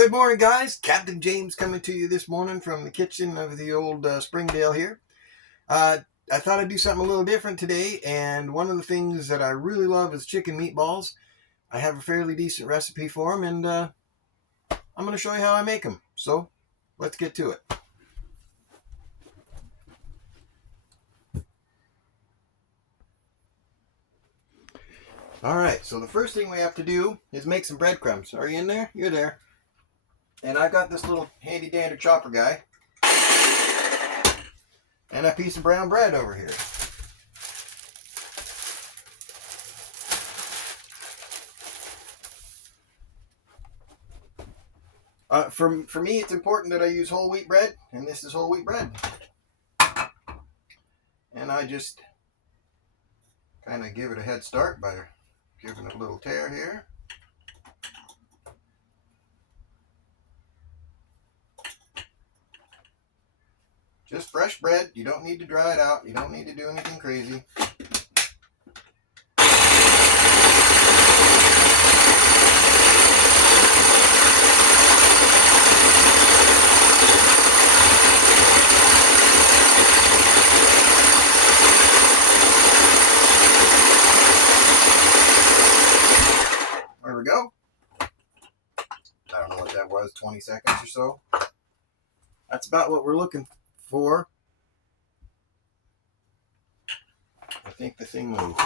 Good morning, guys. Captain James coming to you this morning from the kitchen of the old Springdale here. I thought I'd do something a little different today, and one of the things that I really love is chicken meatballs. I have a fairly decent recipe for them, and I'm going to show you how I make them. So, let's get to it. Alright, so the first thing we have to do is make some breadcrumbs. Are you in there? You're there. And I've got this little handy dandy chopper guy and a piece of brown bread over here. For me, it's important that I use whole wheat bread, and this is whole wheat bread. And I just kind of give it a head start by giving it a little tear here. Just fresh bread. You don't need to dry it out. You don't need to do anything crazy. There we go. I don't know what that was, 20 seconds or so. That's about what we're looking for. I think the thing moved.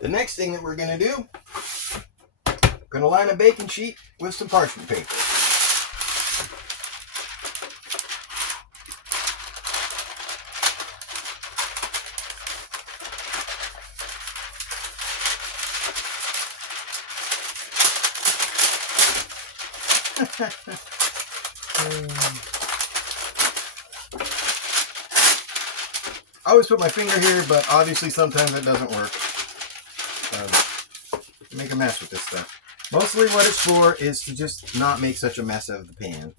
The next thing that we're going to do, we're going to line a baking sheet with some parchment paper. I always put my finger here, but obviously sometimes that doesn't work. Make a mess with this stuff. Mostly what it's for is to just not make such a mess of the pan.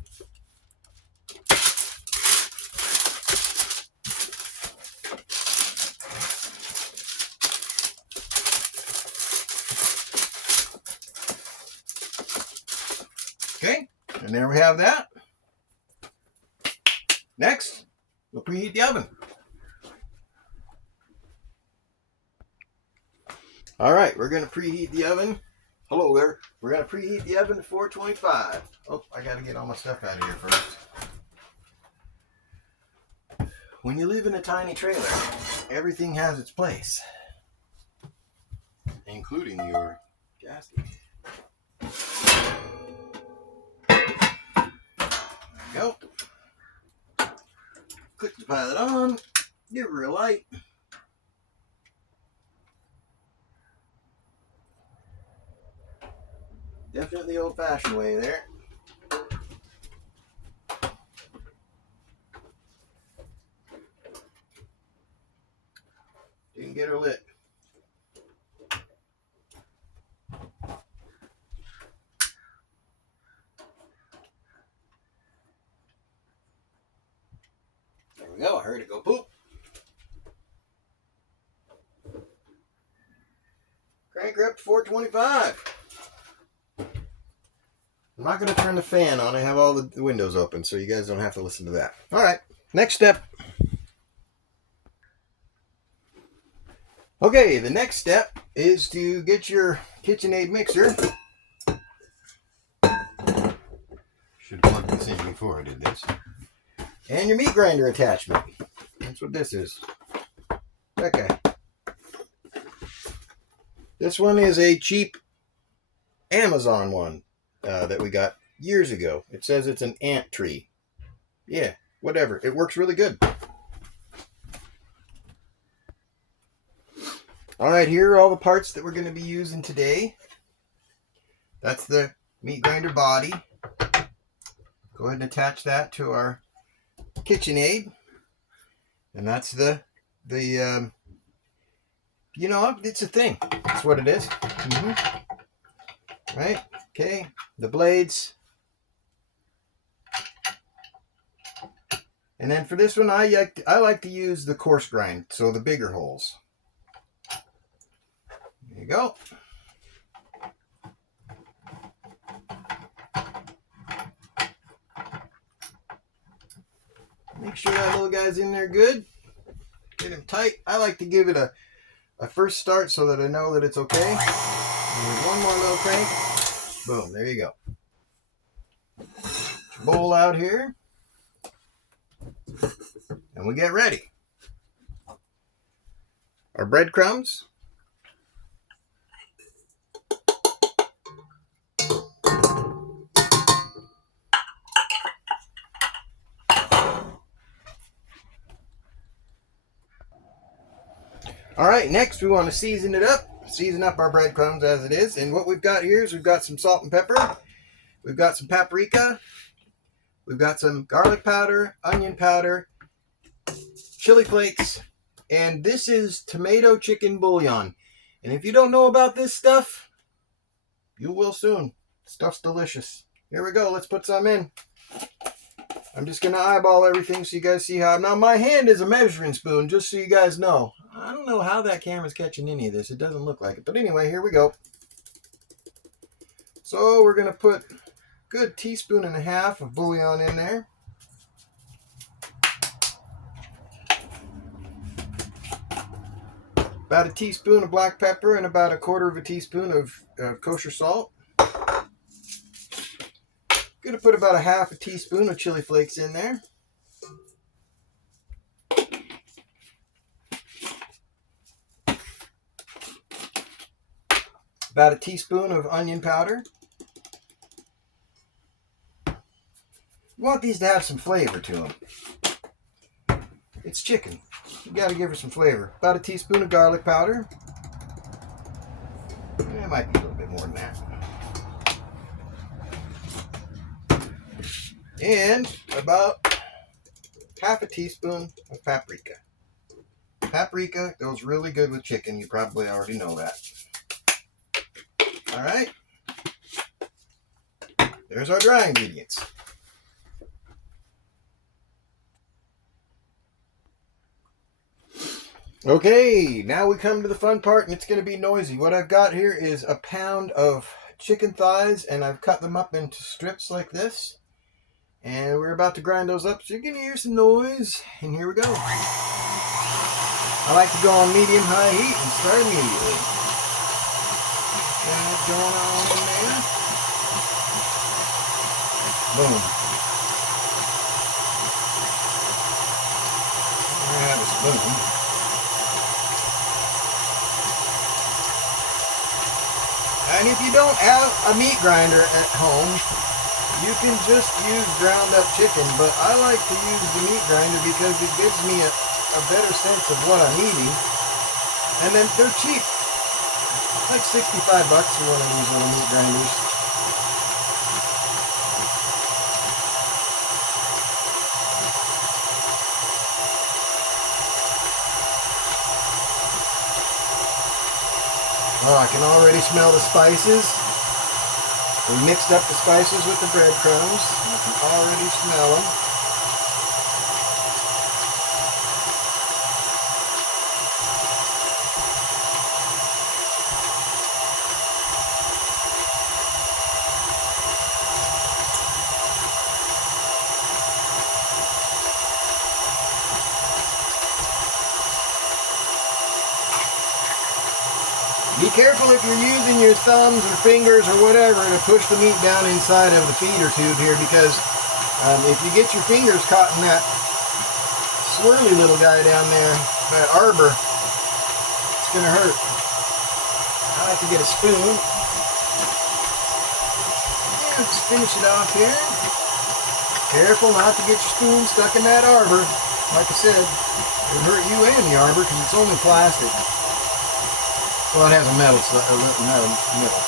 Okay, and there we have that. Next, we'll preheat the oven. Alright, we're going to preheat the oven. Hello there. We're going to preheat the oven to 425. Oh, I got to get all my stuff out of here first. When you live in a tiny trailer, everything has its place, including your gasket. There we go. Click the pilot on. Give her a light. Definitely old-fashioned way there. Didn't get her lit. There we go. I heard it go poop. Crank her up to 425. I'm not going to turn the fan on. I have all the windows open, so you guys don't have to listen to that. All right, next step. Okay, the next step is to get your KitchenAid mixer. Should have plugged this in before I did this. And your meat grinder attachment. That's what this is. Okay. This one is a cheap Amazon one. That we got years ago. It says it's an ant tree. Yeah, whatever. It works really good. Alright, here are all the parts that we're going to be using today. That's the meat grinder body. Go ahead and attach that to our KitchenAid. And that's you know, it's a thing. That's what it is. Right? Okay, the blades. And then for this one, I like to use the coarse grind, so the bigger holes. There you go. Make sure that little guy's in there good. Get him tight. I like to give it a first start so that I know that it's okay. There's one more little crank. Boom, there you go. Bowl out here. And we get ready. Our breadcrumbs. All right, next we want to season it up. Season up our breadcrumbs as it is. And what we've got here is we've got some salt and pepper. We've got some paprika. We've got some garlic powder, onion powder, chili flakes, and this is tomato chicken bouillon. And if you don't know about this stuff, you will soon. Stuff's delicious. Here we go. Let's put some in. I'm just going to eyeball everything so you guys see how. Now, my hand is a measuring spoon, just so you guys know. I don't know how that camera's catching any of this. It doesn't look like it. But anyway, here we go. So we're going to put a good teaspoon and a half of bouillon in there. About a teaspoon of black pepper and about a quarter of a teaspoon of kosher salt. Going to put about a half a teaspoon of chili flakes in there. About a teaspoon of onion powder. You want these to have some flavor to them. It's chicken. You got to give her some flavor. About a teaspoon of garlic powder. It might be a little bit more than that. And about half a teaspoon of paprika. Paprika goes really good with chicken. You probably already know that. All right. There's our dry ingredients. Okay, now we come to the fun part, and it's going to be noisy. What I've got here is a pound of chicken thighs, and I've cut them up into strips like this. And we're about to grind those up, so you're going to hear some noise. And here we go. I like to go on medium-high heat and start immediately. And what's going on in there? Boom. I have a spoon. And if you don't have a meat grinder at home, you can just use ground up chicken, but I like to use the meat grinder because it gives me a better sense of what I'm eating. And then they're cheap. Like $65 for one of these little meat grinders. Oh, I can already smell the spices. We mixed up the spices with the breadcrumbs. I can already smell them. Be careful if you're using your thumbs or fingers or whatever to push the meat down inside of the feeder tube here, because if you get your fingers caught in that swirly little guy down there, that arbor, it's going to hurt. I like to get a spoon. And let's finish it off here. Careful not to get your spoon stuck in that arbor. Like I said, it would hurt you and the arbor because it's only plastic. Well, it has a metal middle.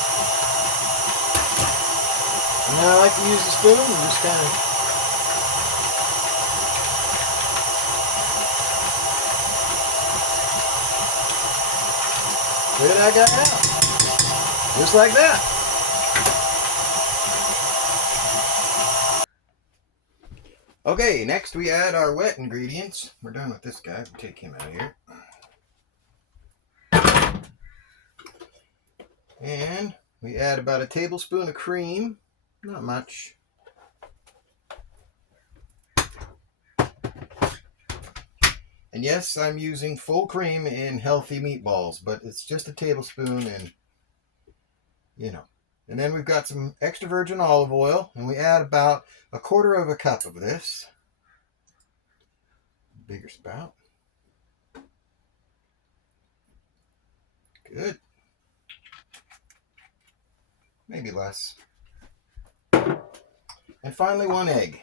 And I like to use the spoon and just kind of spit that guy out. Just like that. Okay, next we add our wet ingredients. We're done with this guy. We'll take him out of here. And we add about a tablespoon of cream. Not much. And yes, I'm using full cream in healthy meatballs, but it's just a tablespoon and, you know. And then we've got some extra virgin olive oil, and we add about a quarter of a cup of this. Bigger spout. Good. Maybe less. And finally, 1 egg.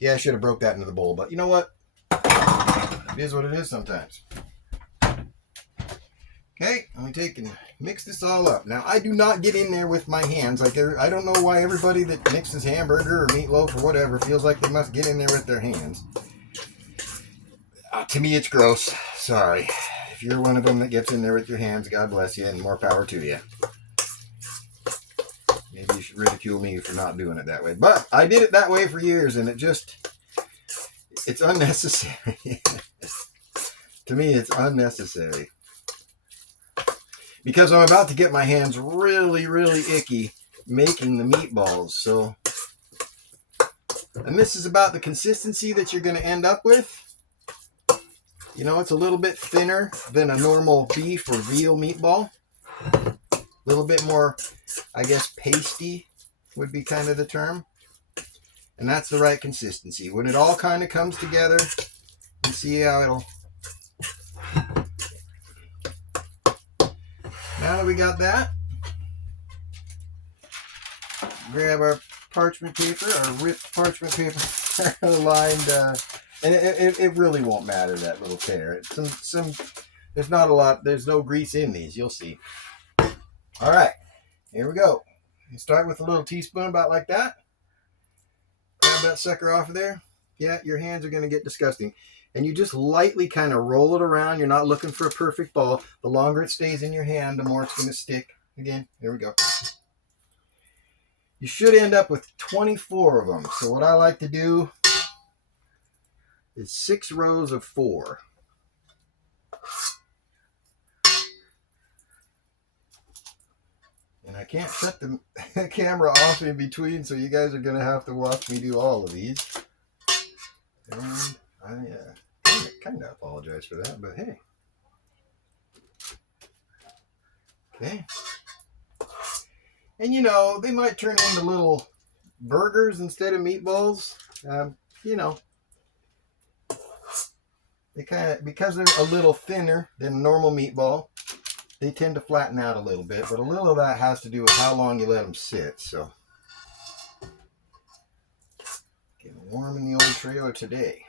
Yeah, I should have broke that into the bowl, but you know what? It is what it is sometimes. Okay, I'm going to take and mix this all up. Now, I do not get in there with my hands. Like, I don't know why everybody that mixes hamburger or meatloaf or whatever feels like they must get in there with their hands. To me, it's gross. Sorry. If you're one of them that gets in there with your hands, God bless you and more power to you. Maybe you should ridicule me for not doing it that way. But I did it that way for years, and it's unnecessary. To me, it's unnecessary. Because I'm about to get my hands really, really icky making the meatballs. So, and this is about the consistency that you're going to end up with. You know, it's a little bit thinner than a normal beef or veal meatball. A little bit more, I guess, pasty would be kind of the term. And that's the right consistency. When it all kind of comes together, you see how it'll... Now that we got that, grab our parchment paper, our ripped parchment paper, lined, and it really won't matter, that little tear. There's not a lot, there's no grease in these, you'll see. All right, here we go. You start with a little teaspoon, about like that. Grab that sucker off of there. Yeah, your hands are going to get disgusting. And you just lightly kind of roll it around. You're not looking for a perfect ball. The longer it stays in your hand, the more it's going to stick. Again, here we go. You should end up with 24 of them. So what I like to do is 6 rows of 4. And I can't shut the camera off in between, so you guys are going to have to watch me do all of these. And I kind of apologize for that, but hey. Okay. And you know, they might turn into little burgers instead of meatballs. You know, they kind of, because they're a little thinner than a normal meatball, they tend to flatten out a little bit, but a little of that has to do with how long you let them sit. So, getting warm in the old trailer today.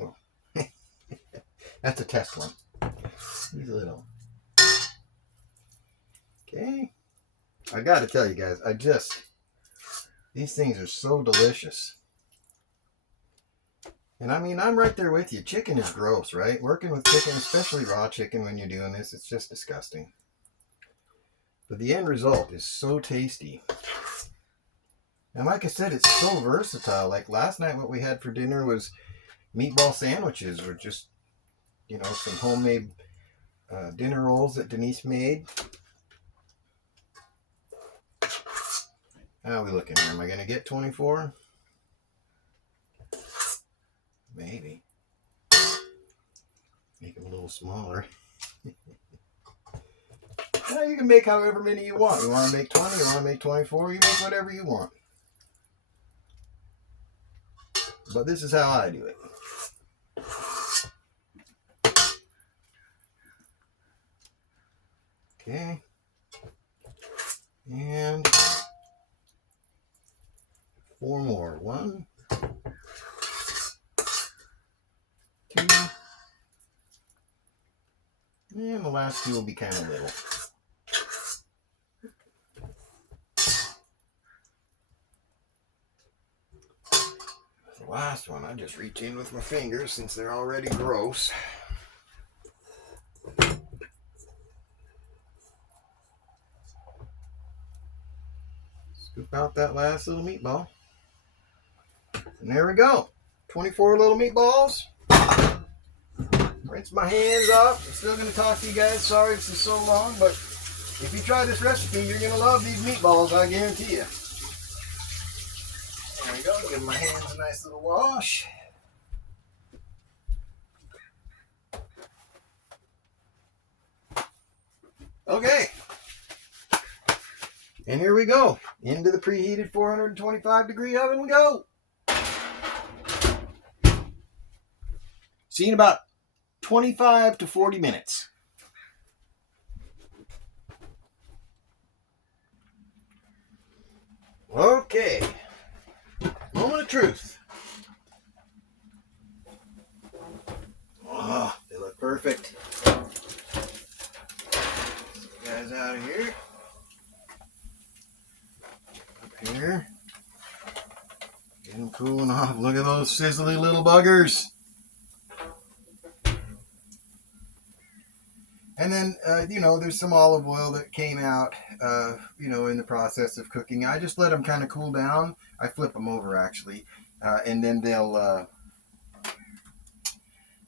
Oh. That's a test one. He's a little. Okay. I got to tell you guys, these things are so delicious. And I mean, I'm right there with you. Chicken is gross, right? Working with chicken, especially raw chicken when you're doing this, it's just disgusting. But the end result is so tasty. And like I said, it's so versatile. Like last night, what we had for dinner was meatball sandwiches, or just, you know, some homemade dinner rolls that Denise made. How are we looking here? Am I going to get 24? Maybe. Make them a little smaller. Well, you can make however many you want. You want to make 20, you want to make 24, you make whatever you want. But this is how I do it. Okay. And 4 more. 1, 2. And the last 2 will be kind of little. last one, I just reach in with my fingers since they're already gross. Scoop out that last little meatball. And there we go. 24 little meatballs. Rinse my hands off. I'm still going to talk to you guys. Sorry this is so long, but if you try this recipe, you're going to love these meatballs, I guarantee you. There we go. Give my hands a nice little wash. Okay. And here we go. Into the preheated 425-degree oven we go. See you in about 25 to 40 minutes. Okay. Moment of truth. Oh, they look perfect. Guys out of here. Up here. Get them cooling off. Look at those sizzly little buggers. And then, there's some olive oil that came out, in the process of cooking. I just let them kind of cool down. I flip them over, actually. And then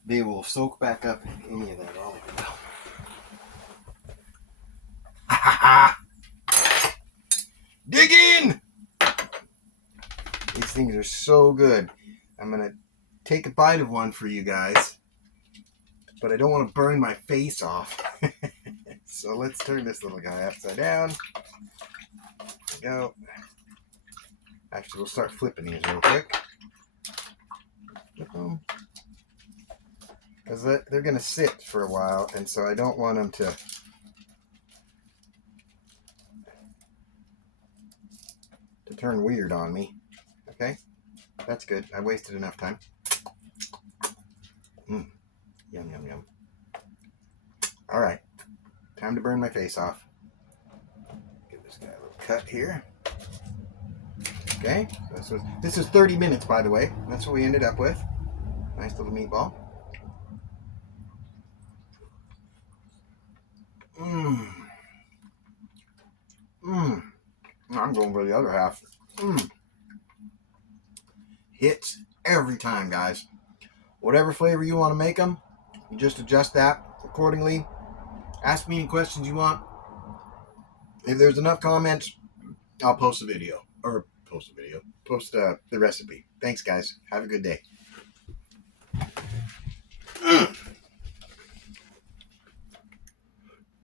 they will soak back up any of that olive oil. Dig in! These things are so good. I'm going to take a bite of one for you guys. But I don't want to burn my face off. So let's turn this little guy upside down. There we go. Actually, we'll start flipping these real quick. Flip them. Because they're going to sit for a while, and so I don't want them to turn weird on me. Okay? That's good. I wasted enough time. Yum, yum, yum. All right. Time to burn my face off. Give this guy a little cut here. Okay. This is 30 minutes, by the way. That's what we ended up with. Nice little meatball. I'm going for the other half. Hits every time, guys. Whatever flavor you want to make them, you just adjust that accordingly. Ask me any questions you want. If there's enough comments, I'll post a video. Post the recipe. Thanks, guys. Have a good day.